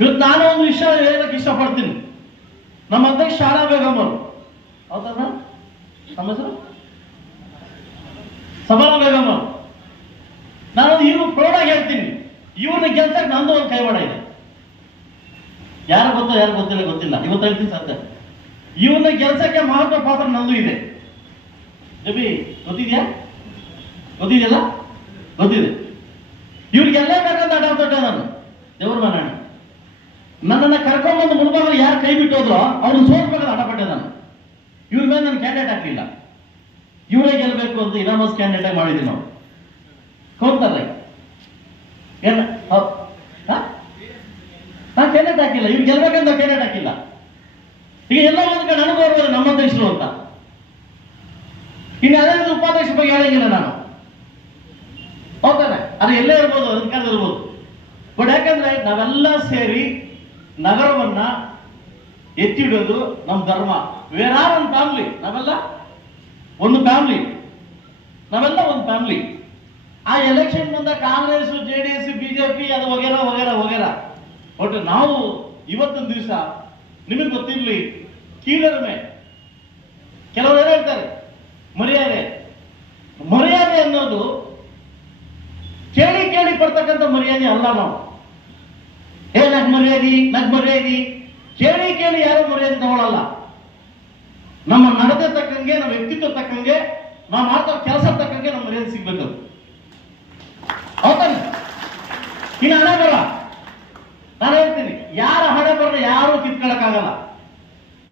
ಇವತ್ತು ನಾನು ಒಂದು ವಿಷಯ ಹೇಳಕ್ಕೆ ಇಷ್ಟಪಡ್ತೀನಿ. ನಮ್ಮ ಅಧ್ಯಕ್ಷ ಶಾಲಾ ಬೇಗಮ್ಮರು ಹೌದಾ? ನಮ್ಮ ಹೆಸರು? ಸಬಲ ಬೇಗಮ್ಮರು ನಾನು ಇವ್ರು ಪ್ರೌಢಾಗಿ ಹೇಳ್ತೀನಿ. ಇವ್ರನ್ನ ಕೆಲ್ಸಕ್ಕೆ ನಂದು ಒಂದು ಕೈವಾಡ ಇದೆ. ಯಾರು ಗೊತ್ತೋ, ಯಾರು ಗೊತ್ತಿಲ್ಲ ಗೊತ್ತಿಲ್ಲ. ಇವತ್ತು ಹೇಳ್ತೀನಿ ಸತ್ಯ. ಇವ್ರನ್ನ ಕೆಲಸಕ್ಕೆ ಮಹತ್ವ ಪಾತ್ರ ನಂದು ಇದೆ. ಜಬಿ ಗೊತ್ತಿದ್ಯಾ? ಗೊತ್ತಿದೆಯಲ್ಲ? ಗೊತ್ತಿದೆ. ಇವ್ರಿಗೆಲ್ಲ ಬೇಕಂತ ಅಡ್ಡ ನಾನು. ದೇವ್ರ ಮನಾಣ. ನನ್ನನ್ನ ಕರ್ಕೊಂಡ್ಬಂದು ಮುಳುಬಾಗಲು ಯಾರು ಕೈ ಬಿಟ್ಟೋದ್ರೋ ಅವ್ರನ್ನ ಸೋಲ್ಬೇಕು ಹಠಪಟ್ಟೆ ನಾನು. ಇವ್ರ ಮೇಲೆ ನಾನು ಕ್ಯಾಂಡಿಡೇಟ್ ಆಗಲಿಲ್ಲ ಇವರೇ ಗೆಲ್ಲಬೇಕು ಅಂತ ಇನಾಮಸ್ ಕ್ಯಾಂಡಿಡೇಟ್ ಮಾಡಿದ್ವಿ ನಾವು ಹೋಗ್ತಾರೆ ಎಲ್ಲ? ನಾ ಕ್ಯಾಂಡಿಡೇಟ್ ಹಾಕಿಲ್ಲ, ಇವ್ರು ಗೆಲ್ಬೇಕಂತ ಕ್ಯಾಂಡಿಡೇಟ್ ಹಾಕಿಲ್ಲ. ಈಗ ಎಲ್ಲ ಒಂದು ಕಡೆ ನಮ್ಮ ಅಧ್ಯಕ್ಷರು ಅಂತ. ಇನ್ನು ಅದೇ ಉಪಾಧ್ಯಕ್ಷ ಬಗ್ಗೆ ಹೇಳಂಗಿಲ್ಲ ನಾನು. ಹೋಗ್ತಾರೆ. ಅದು ಎಲ್ಲೇ ಇರ್ಬೋದು ಅಧಿಕಾರ ಇರ್ಬೋದು. ಬಟ್ ಯಾಕಂದ್ರೆ ನಾವೆಲ್ಲ ಸೇರಿ ನಗರವನ್ನ ಎತ್ತಿಡೋದು ನಮ್ಮ ಧರ್ಮ. ವೇರ್ ಒಂದು ಫ್ಯಾಮಿಲಿ ನಾವೆಲ್ಲ ಒಂದು ಫ್ಯಾಮಿಲಿ. ನಾವೆಲ್ಲ ಒಂದು ಫ್ಯಾಮಿಲಿ. ಆ ಎಲೆಕ್ಷನ್ ಬಂದ Congress, J D S BJP ಅದು ವಗೇರ ವಗೇರ ವಗೇರ ಒಟ್ಟು ನಾವು ಇವತ್ತೊಂದು ದಿವಸ ನಿಮಗೆ ಗೊತ್ತಿರಲಿ, ಕೀಳರಿಮೆ. ಕೆಲವರು ಏನು ಹೇಳ್ತಾರೆ, ಮರ್ಯಾದೆ. ಮರ್ಯಾದೆ ಅನ್ನೋದು ಕೇಳಿ ಕೇಳಿ ಪಡ್ತಕ್ಕಂಥ ಮರ್ಯಾದೆ ಅಲ್ಲ ನಾವು. ಏ ನಗ್ ಮರ್ಯಾದಿ ನಗ್ ಮರ್ಯಾದಿ ಕೇಳಿ ಕೇಳಿ, ಯಾರು ಮರ್ಯಾದೆ ತಗೊಳ್ಳಲ್ಲ ನಮ್ಮ ನಡತೆ ತಕ್ಕಂಗೆ, ನಮ್ಮ ವ್ಯಕ್ತಿತ್ವ ತಕ್ಕಂಗೆ ನಾವು ಮಾಡ್ತಾ ಕೆಲಸ ತಕ್ಕಂಗೆ ನಮ್ಮ ಮರ್ಯಾದೆ ಸಿಗ್ಬೇಕು ಹೌದಲ್ಲ? ಇನ್ನು ಹಣ ಬರ ನಾನು ಹೇಳ್ತೀನಿ, ಯಾರ ಹಣ ಬರ ಯಾರು ಕಿತ್ಕೊಳಕ್ಕಾಗಲ್ಲ.